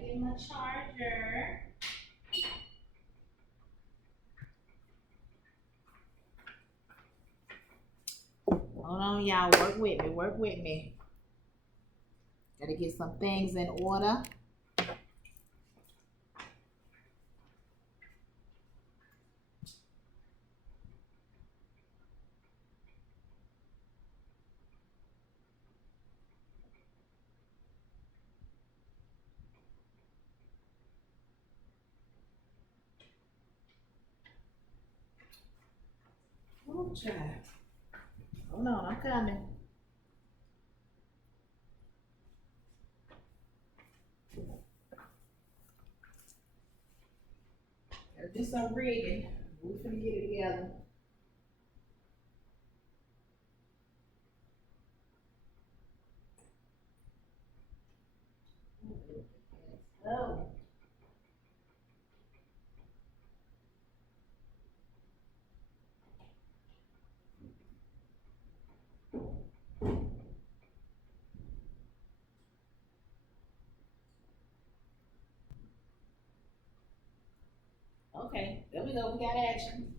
get my charger. Hold on, y'all. Work with me. Work with me. Gotta get some things in order. Oh, child. Hold on, I'm coming. Gotta do some rigging. We're finna get it together. Oh. Okay, there we go. We got action.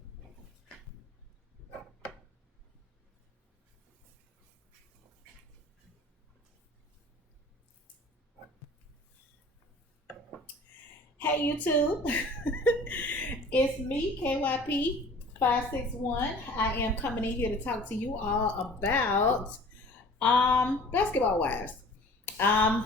Hey YouTube, it's me, KYP 561. I am coming in here to talk to you all about basketball wives.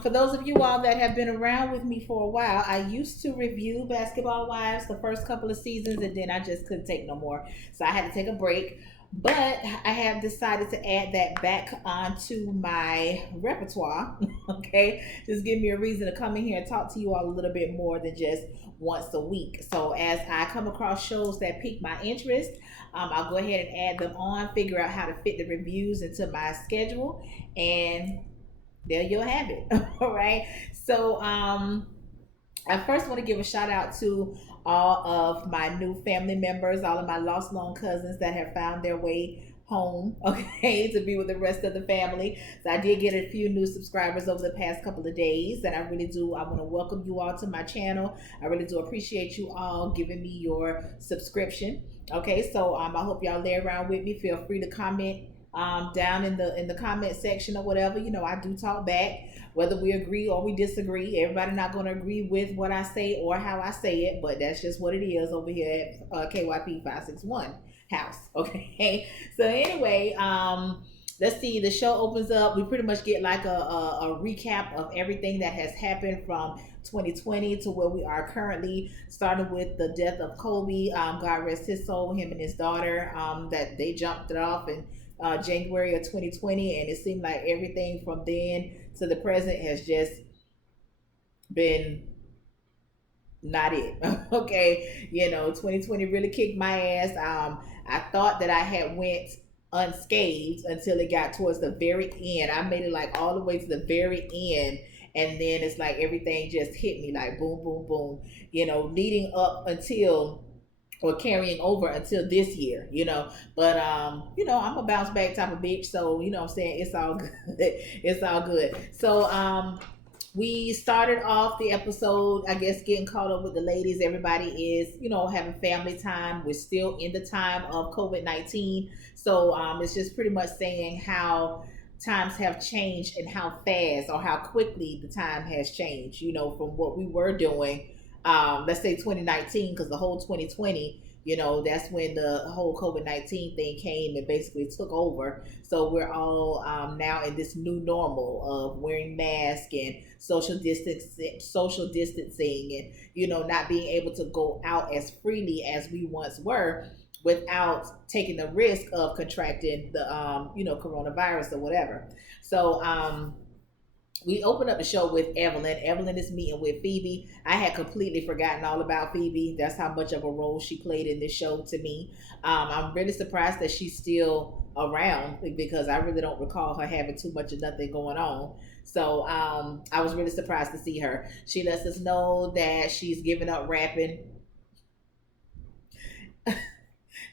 For those of you all that have been around with me for a while, I used to review Basketball Wives the first couple of seasons, and then I just couldn't take no more. So I had to take a break. But I have decided to add that back onto my repertoire. Okay, just give me a reason to come in here and talk to you all a little bit more than just once a week. So as I come across shows that pique my interest, I'll go ahead and add them on, figure out how to fit the reviews into my schedule, and there you'll have it. All right. So I first want to give a shout out to all of my new family members, all of my lost long cousins that have found their way home, okay, to be with the rest of the family. So I did get a few new subscribers over the past couple of days, and I really do. I want to welcome you all to my channel. I really do appreciate you all giving me your subscription. Okay, so I hope y'all lay around with me. Feel free to comment down in the comment section or whatever. You know, I do talk back, whether we agree or we disagree. Everybody not going to agree with what I say or how I say it, but that's just what it is over here at KYP 561 house. Okay. So anyway, let's see. The show opens up. We pretty much get like a recap of everything that has happened from 2020 to where we are currently, starting with the death of Kobe. God rest his soul, him and his daughter, that they jumped it off in January of 2020. And it seemed like everything from then to the present has just been not it. Okay, you know, 2020 really kicked my ass. I thought that I had went unscathed until it got towards the very end. I made it like all the way to the very end, and then it's like everything just hit me like boom, boom, boom. You know, leading up until or carrying over until this year, you know. But you know, I'm a bounce back type of bitch, so you know what I'm saying, it's all good. It's all good. So we started off the episode, I guess, getting caught up with the ladies. Everybody is, you know, having family time. We're still in the time of COVID-19. So it's just pretty much saying how times have changed and how fast or how quickly the time has changed, you know, from what we were doing. Let's say 2019, because the whole 2020, you know, that's when the whole COVID-19 thing came and basically took over. So we're all now in this new normal of wearing masks and social distancing, and you know, not being able to go out as freely as we once were without taking the risk of contracting the you know, coronavirus or whatever. So we open up the show with Evelyn. Evelyn is meeting with Phoebe. I had completely forgotten all about Phoebe. That's how much of a role she played in this show to me. I'm really surprised that she's still around, because I really don't recall her having too much of nothing going on. So I was really surprised to see her. She lets us know that she's giving up rapping.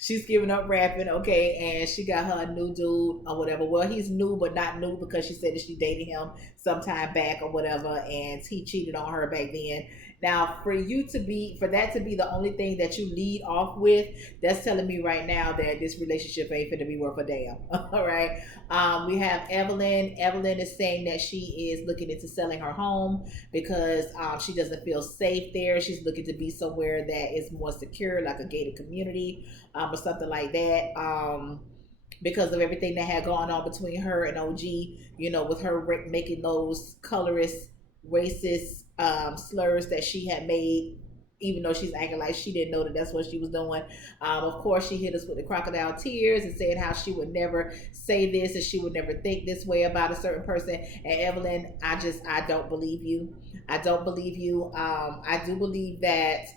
She's giving up rapping, okay, and she got her a new dude or whatever. Well, he's new but not new, because she said that she dated him some time back or whatever, and he cheated on her back then. Now, for that to be the only thing that you lead off with, that's telling me right now that this relationship ain't finna be worth a damn. All right. We have Evelyn. Evelyn is saying that she is looking into selling her home because she doesn't feel safe there. She's looking to be somewhere that is more secure, like a gated community, or something like that. Because of everything that had gone on between her and OG, with her making those colorist, racist slurs that she had made, even though she's acting like she didn't know that that's what she was doing. Of course, she hit us with the crocodile tears and saying how she would never say this and she would never think this way about a certain person. And Evelyn, I don't believe you. I don't believe you. I do believe that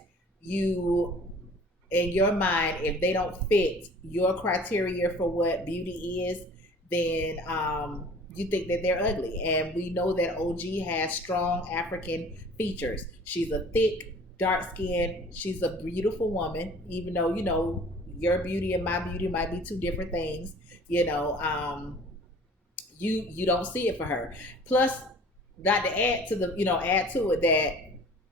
you, in your mind, if they don't fit your criteria for what beauty is, then you think that they're ugly. And we know that OG has strong African features. She's a thick, dark skin. She's a beautiful woman, even though, your beauty and my beauty might be two different things. You don't see it for her. Plus, not to add to add to it that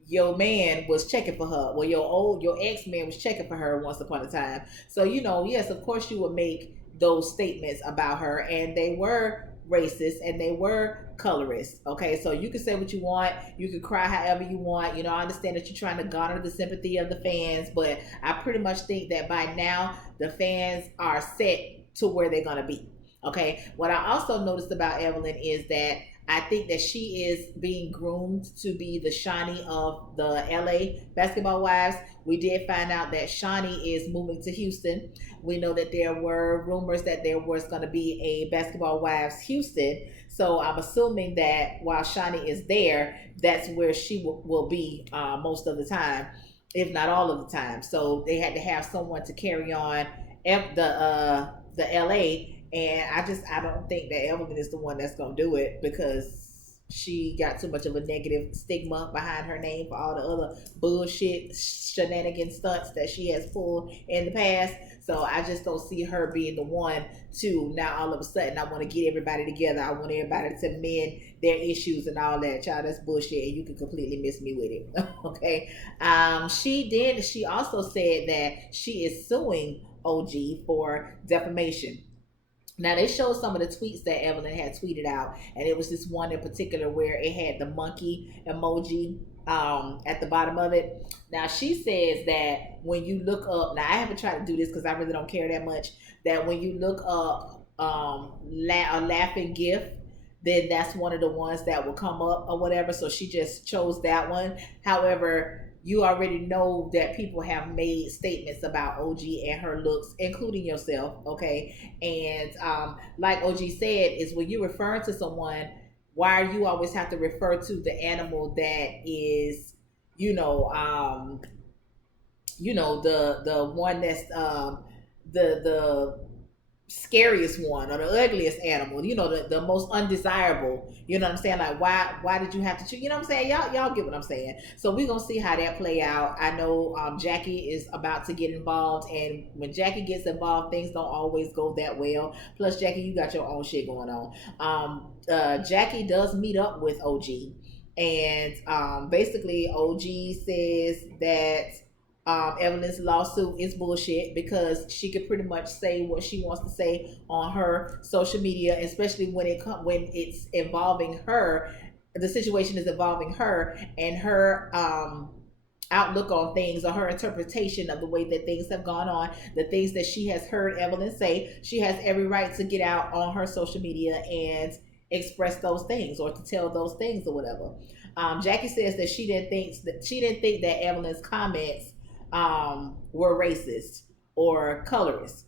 your man was checking for her. Well, your ex man was checking for her once upon a time. So yes, of course you would make those statements about her, and they were racist and they were colorist. Okay, so you can say what you want, you can cry however you want. I understand that you're trying to garner the sympathy of the fans, but I pretty much think that by now the fans are set to where they're gonna be. Okay, what I also noticed about Evelyn is that I think that she is being groomed to be the Shawnee of the LA Basketball Wives. We did find out that Shawnee is moving to Houston. We know that there were rumors that there was going to be a Basketball Wives Houston. So I'm assuming that while Shawnee is there, that's where she will be most of the time, if not all of the time. So they had to have someone to carry on the LA. And I don't think that Evelyn is the one that's gonna do it, because she got too much of a negative stigma behind her name for all the other bullshit shenanigan stunts that she has pulled in the past. So I just don't see her being the one to now all of a sudden I want to get everybody together. I want everybody to mend their issues and all that. Child, that's bullshit, and you can completely miss me with it. Okay. She also said that she is suing OG for defamation. Now they showed some of the tweets that Evelyn had tweeted out, and it was this one in particular where it had the monkey emoji at the bottom of it. Now she says that when you look up, now I haven't tried to do this because I really don't care that much, that when you look up a laughing gif, then that's one of the ones that will come up or whatever. So she just chose that one. However, you already know that people have made statements about OG and her looks, including yourself, okay? And like OG said, is when you're referring to someone, why you always have to refer to the animal that is, the one that's the scariest one, or the ugliest animal, the most undesirable, you know what I'm saying? Like, why did you have to choose? You know what I'm saying? Y'all get what I'm saying. So we're gonna see how that play out. I know Jackie is about to get involved, and when Jackie gets involved, things don't always go that well. Plus, Jackie, you got your own shit going on. Jackie does meet up with OG, and basically OG says that Evelyn's lawsuit is bullshit, because she could pretty much say what she wants to say on her social media, especially when it's involving her. The situation is involving her and her outlook on things, or her interpretation of the way that things have gone on, the things that she has heard Evelyn say. She has every right to get out on her social media and express those things, or to tell those things or whatever. Jackie says that she didn't think that Evelyn's comments were racist or colorist.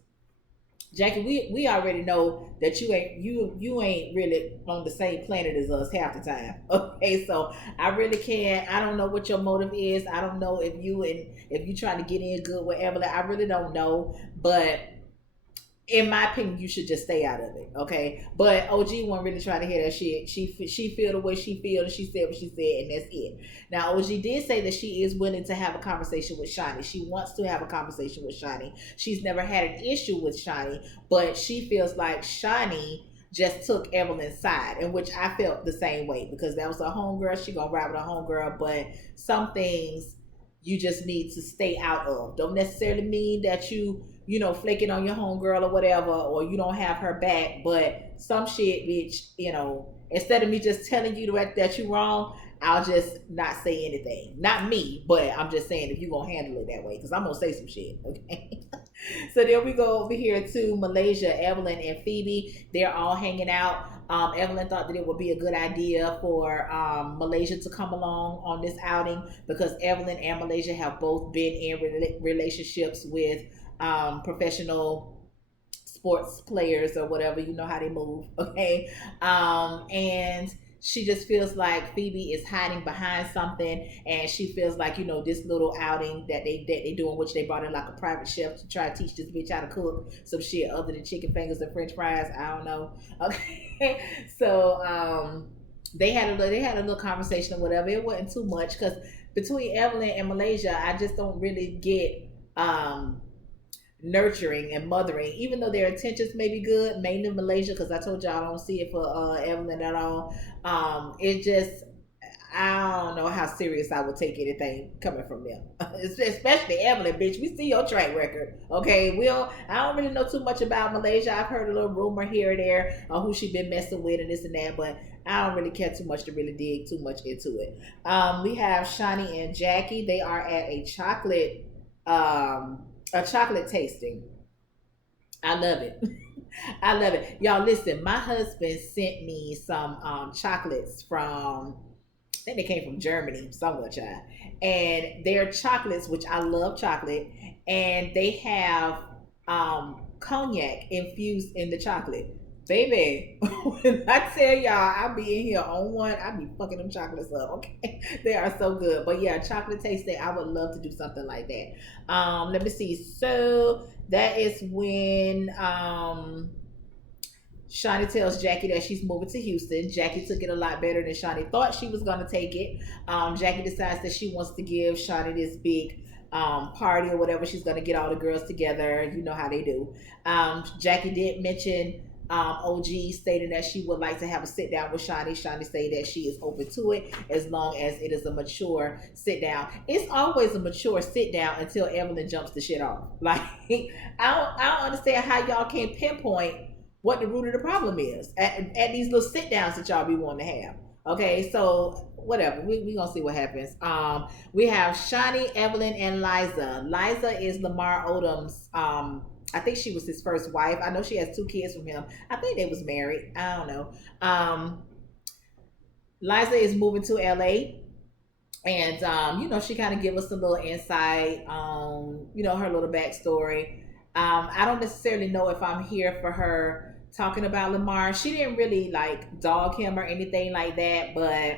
Jackie, we already know that you ain't really on the same planet as us half the time. Okay, so I really can't. I don't know what your motive is. I don't know if you trying to get in good with Evelyn. I really don't know, but in my opinion, you should just stay out of it, okay? But OG wasn't really trying to hear that shit. She feel the way she feel, and she said what she said, and that's it. Now, OG did say that she is willing to have a conversation with Shawnee. She wants to have a conversation with Shawnee. She's never had an issue with Shawnee, but she feels like Shawnee just took Evelyn's side, in which I felt the same way because that was a homegirl. She gonna ride with a homegirl, but some things you just need to stay out of. Don't necessarily mean that you know, flaking on your homegirl or whatever, or you don't have her back, but some shit, bitch, you know, instead of me just telling you that you wrong, I'll just not say anything. Not me, but I'm just saying if you're gonna handle it that way, because I'm gonna say some shit, okay? So then we go over here to Malaysia, Evelyn and Phoebe. They're all hanging out. Evelyn thought that it would be a good idea for Malaysia to come along on this outing because Evelyn and Malaysia have both been in relationships with professional sports players or whatever. You know how they move, okay? And she just feels like Phoebe is hiding behind something, and she feels like, you know, this little outing that they doing, which they brought in like a private chef to try to teach this bitch how to cook some shit other than chicken fingers and French fries. I don't know. Okay, so they had a little conversation or whatever. It wasn't too much because between Evelyn and Malaysia, I just don't really get nurturing and mothering, even though their intentions may be good, mainly Malaysia, because I told y'all I don't see it for Evelyn at all. It just, I don't know how serious I would take anything coming from them, especially Evelyn, bitch. We see your track record, okay? I don't really know too much about Malaysia. I've heard a little rumor here or there on who she been messing with and this and that, but I don't really care too much to really dig too much into it. We have Shani and Jackie. They are at a chocolate tasting. I love it. I love it. Y'all listen, my husband sent me some chocolates from, I think they came from Germany, somewhere, child. And they're chocolates, which I love chocolate, and they have cognac infused in the chocolate. Baby, when I tell y'all, I be in here on one, I be fucking them chocolates up, okay? They are so good. But yeah, chocolate tasting, I would love to do something like that. Let me see. So that is when Shawnee tells Jackie that she's moving to Houston. Jackie took it a lot better than Shawnee thought she was gonna take it. Jackie decides that she wants to give Shawnee this big party or whatever. She's gonna get all the girls together. You know how they do. Jackie did mention OG stating that she would like to have a sit down with Shawnee. Shawnee say that she is open to it as long as it is a mature sit down. It's always a mature sit down until Evelyn jumps the shit off. Like I don't understand how y'all can't pinpoint what the root of the problem is at these little sit downs that y'all be wanting to have. Okay, so whatever, we gonna see what happens. We have Shawnee, Evelyn, and Liza. Liza is Lamar Odom's I think she was his first wife. I know she has 2 kids from him. I think they was married. I don't know. Liza is moving to LA. And you know, she kind of give us a little insight on, you know, her little backstory. I don't necessarily know if I'm here for her talking about Lamar. She didn't really like dog him or anything like that, but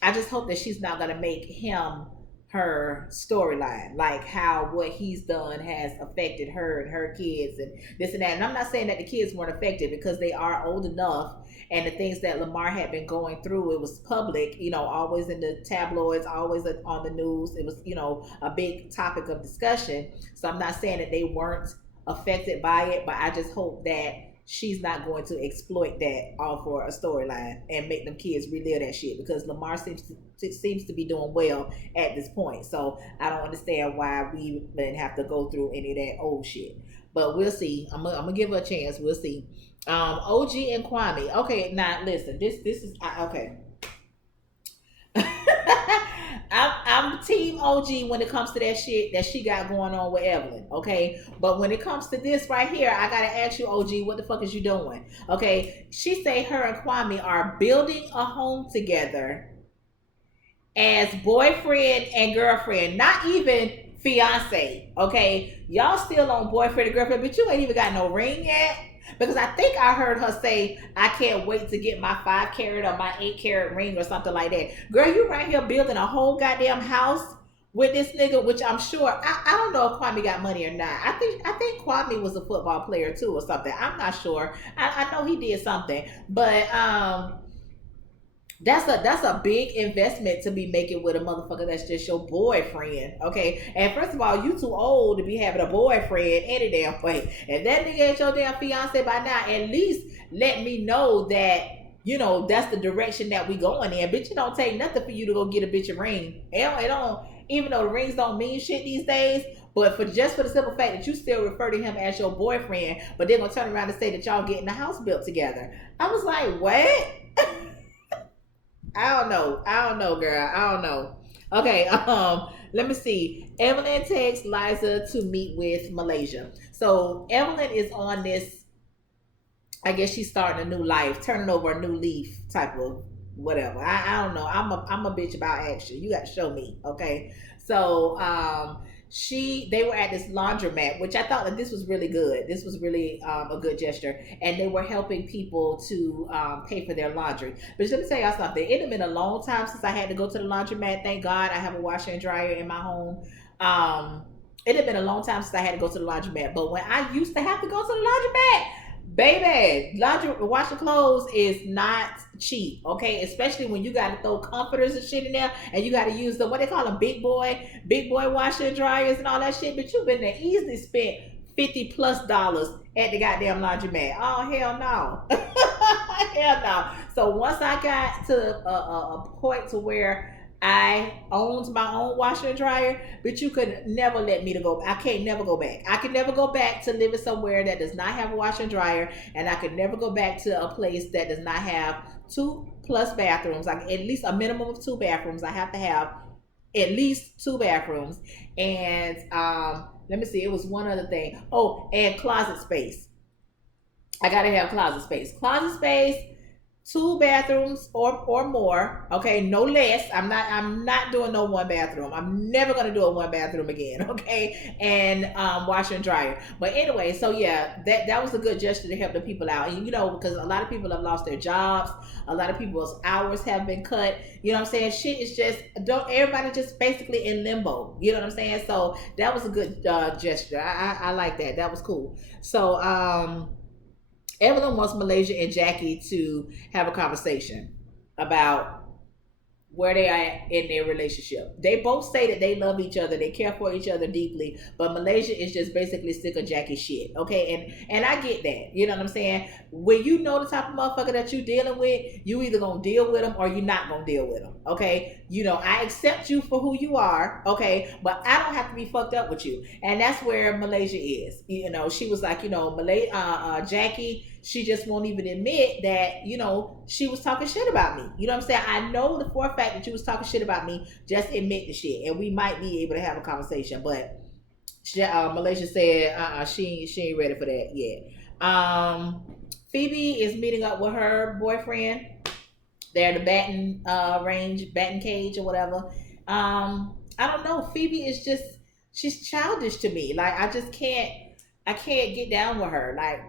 I just hope that she's not gonna make him her storyline, like how what he's done has affected her and her kids and this and that. And I'm not saying that the kids weren't affected because they are old enough, and the things that Lamar had been going through, it was public, you know, always in the tabloids, always on the news. It was, you know, a big topic of discussion. So I'm not saying that they weren't affected by it, but I just hope that she's not going to exploit that all for a storyline and make them kids relive that shit, because Lamar seems to be doing well at this point. So I don't understand why we then have to go through any of that old shit. But we'll see. I'm gonna give her a chance. We'll see. OG and Kwame. Okay, now listen. This is okay. I'm team OG when it comes to that shit that she got going on with Evelyn, okay? But when it comes to this right here, I gotta ask you, OG, what the fuck is you doing? Okay, she say her and Kwame are building a home together as boyfriend and girlfriend, not even fiance, okay? Y'all still on boyfriend and girlfriend, but you ain't even got no ring yet. Because I think I heard her say, I can't wait to get my 5 carat or my 8 carat ring or something like that. Girl, you right here building a whole goddamn house with this nigga, which I'm sure, I don't know if Kwame got money or not. I think Kwame was a football player too or something. I'm not sure. I know he did something. But That's a big investment to be making with a motherfucker that's just your boyfriend. Okay. And first of all, you too old to be having a boyfriend any damn way. If that nigga ain't your damn fiance by now, at least let me know that that's the direction that we going in. Bitch, it don't take nothing for you to go get a bitch a ring. It don't even though the rings don't mean shit these days, but for the simple fact that you still refer to him as your boyfriend, but they're gonna turn around and say that y'all getting the house built together. I was like, what? I don't know, girl. I don't know. Okay, let me see. Evelyn takes Liza to meet with Malaysia. So Evelyn is on this, I guess she's starting a new life, turning over a new leaf type of whatever. I don't know. I'm a bitch about action. You got to show me, okay? So they were at this laundromat, which I thought that this was really good. This was really a good gesture, and they were helping people to pay for their laundry. But let me tell y'all something. It had been a long time since I had to go to the laundromat. Thank God I have a washer and dryer in my home. It had been a long time since I had to go to the laundromat. But when I used to have to go to the laundromat, baby, washing clothes is not cheap, okay? Especially when you got to throw comforters and shit in there, and you got to use the what they call them big boy washer and dryers and all that shit. But you've been there easily spent $50+ at the goddamn laundromat. Oh hell no, hell no. So once I got to a point to where I owned my own washer and dryer, but you could never let me to go. I can't never go back. I can never go back to living somewhere that does not have a washer and dryer, and I could never go back to a place that does not have 2+ bathrooms, like at least a minimum of 2 bathrooms. I have to have at least 2 bathrooms, and let me see. It was one other thing. Oh, and closet space. I gotta have closet space. Closet space, 2 bathrooms or more. Okay, no less. I'm not doing no 1 bathroom. I'm never gonna do a 1 bathroom again. Okay, and washer and dryer. But anyway, so yeah, that was a good gesture to help the people out. And because a lot of people have lost their jobs, a lot of people's hours have been cut. You know what I'm saying? Shit is just don't everybody just basically in limbo. You know what I'm saying? So that was a good gesture. I like that. That was cool. So Evelyn wants Malaysia and Jackie to have a conversation about where they are in their relationship. They both say that they love each other, they care for each other deeply, but Malaysia is just basically sick of Jackie shit. Okay, and I get that. You know what I'm saying? When you know the type of motherfucker that you dealing with, you either gonna deal with them or you're not gonna deal with them. Okay, I accept you for who you are. Okay, but I don't have to be fucked up with you, and that's where Malaysia is. She was like, Jackie. She just won't even admit that, she was talking shit about me. You know what I'm saying? I know for a fact that you was talking shit about me. Just admit the shit, and we might be able to have a conversation. But Malaysia said, she ain't ready for that yet. Phoebe is meeting up with her boyfriend. They're in the batting cage or whatever. I don't know. Phoebe is she's childish to me. Like I can't get down with her. Like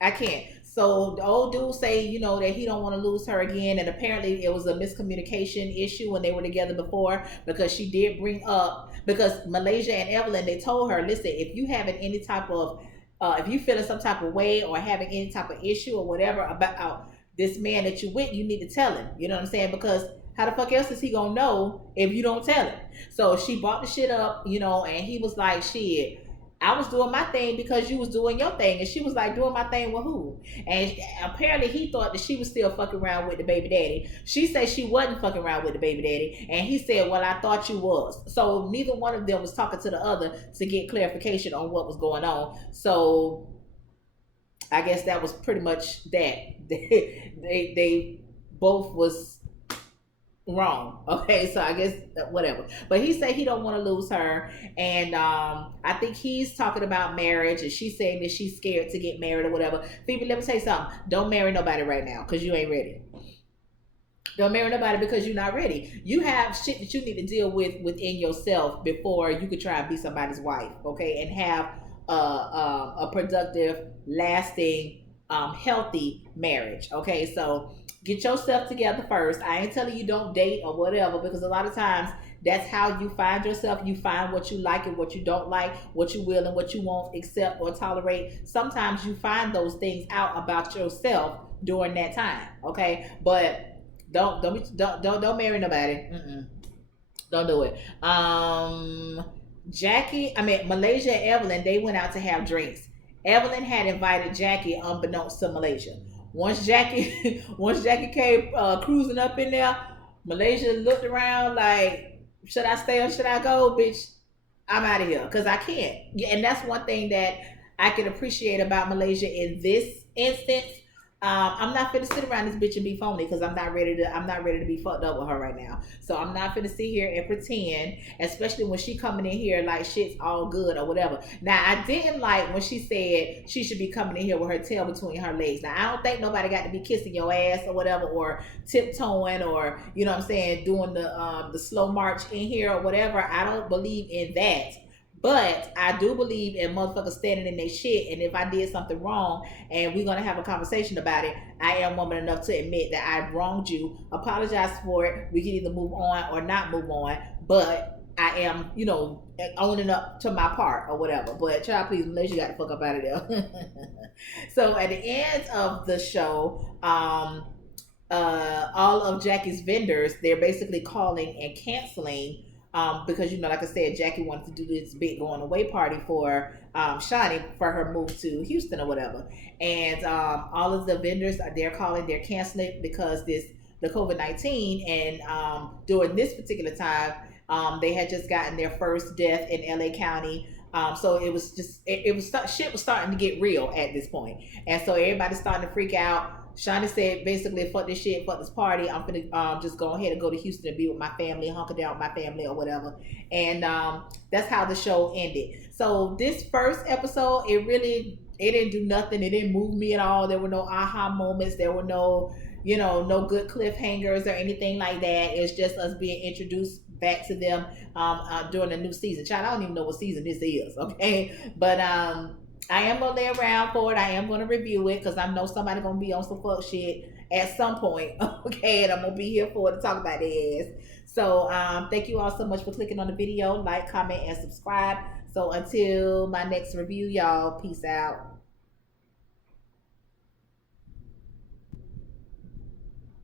I can't. So the old dude say, that he don't want to lose her again, and apparently it was a miscommunication issue when they were together before, because she did bring up, because Malaysia and Evelyn, they told her, listen, if you having any type of, if you feeling some type of way or having any type of issue or whatever about this man that you with, you need to tell him. You know what I'm saying? Because how the fuck else is he gonna know if you don't tell him? So she brought the shit up, and he was like, shit, I was doing my thing because you was doing your thing. And she was like, doing my thing with who? And apparently he thought that she was still fucking around with the baby daddy. She said she wasn't fucking around with the baby daddy. And he said, well, I thought you was. So neither one of them was talking to the other to get clarification on what was going on. So I guess that was pretty much that. They both was wrong. Okay, so I guess whatever. But he said he don't want to lose her, and I think he's talking about marriage, and she's saying that she's scared to get married or whatever. Phoebe, let me tell you something. Don't marry nobody right now because you ain't ready. Don't marry nobody because you're not ready. You have shit that you need to deal with within yourself before you could try and be somebody's wife. Okay, and have a productive, lasting, healthy marriage. Okay, so get yourself together first. I ain't telling you don't date or whatever, because a lot of times that's how you find yourself. You find what you like and what you don't like, what you will and what you won't accept or tolerate. Sometimes you find those things out about yourself during that time. Okay, but Don't marry nobody. Mm-mm. Don't do it. Jackie, I mean Malaysia and Evelyn, they went out to have drinks. Evelyn had invited Jackie unbeknownst to Malaysia. Once Jackie came cruising up in there, Malaysia looked around like, should I stay or should I go, bitch? I'm out of here because I can't. Yeah, and that's one thing that I can appreciate about Malaysia in this instance. I'm not finna sit around this bitch and be phony because I'm not ready to be fucked up with her right now. So I'm not finna sit here and pretend, especially when she coming in here like shit's all good or whatever. Now I didn't like when she said she should be coming in here with her tail between her legs. Now I don't think nobody got to be kissing your ass or whatever, or tiptoeing, or you know what I'm saying, doing the slow march in here or whatever. I don't believe in that. But I do believe in motherfuckers standing in their shit. And if I did something wrong and we're gonna have a conversation about it, I am woman enough to admit that I've wronged you, apologize for it. We can either move on or not move on. But I am, owning up to my part or whatever. But child, please, Malaysia got the fuck up out of there. So at the end of the show, all of Jackie's vendors, they're basically calling and canceling, because like I said, Jackie wanted to do this big going away party for Shawnee for her move to Houston or whatever, and all of the vendors they're calling, they're canceling because the COVID-19, and during this particular time, they had just gotten their first death in LA County. So it was just shit was starting to get real at this point, and so everybody's starting to freak out. Shawnee said basically, fuck this shit, fuck this party. I'm gonna just go ahead and go to Houston and be with my family, hunker down with my family or whatever. And that's how the show ended. So this first episode, it didn't do nothing. It didn't move me at all. There were no aha moments. There were no no good cliffhangers or anything like that. It's just us being introduced back to them during the new season. Child, I don't even know what season this is, okay? But I am gonna lay around for it. I am gonna review it because I know somebody gonna be on some fuck shit at some point, okay? And I'm gonna be here for it to talk about their ass. So thank you all so much for clicking on the video. Like, comment, and subscribe. So until my next review, y'all, peace out.